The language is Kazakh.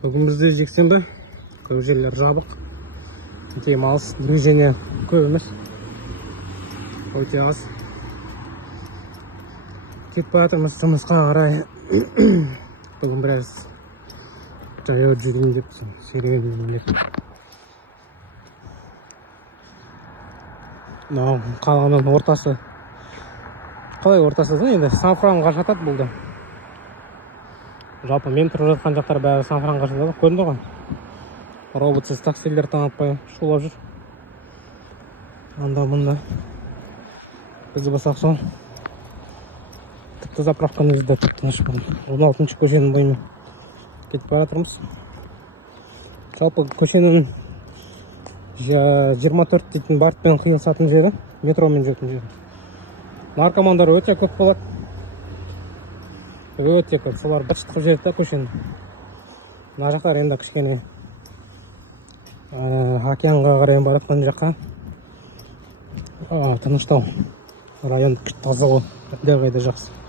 Бүгін бізде жексенбі, көп жерлер жабық. Демалыс, движение көп емес. Өте аз. Кетіп бара жатырмыз жұмысқа қарай. Бүгін біраз жаяу жүрейін деп серуендеп. Мынау қаланың ортасы. Қалай ортасы да енді Сан-Франға жатады бұл да. Жалпы мен тұрып жатқан жақтар бәрі Сан-Франға жатады, көрінді ғой. Роботсыз таксилер танытпай шулап жүр. Анда-мында. Бізді басақ сол. Тіпті заправканың өзі де тыныш болды. 16-шы көшенің бойымен кетіп бара жатырмыз. Жалпы көшенің 24 дейтін бартпен қиылысатын жері, метромен жүретін жері. Наркомандар өте көп болады. Өте көп. Солар бір шытқып жерді көшені. Мына жақтар енді кішкене океанға қарай барып жатқан жаққа. Тыныштау. Район таза ғой. Қайда жақсы.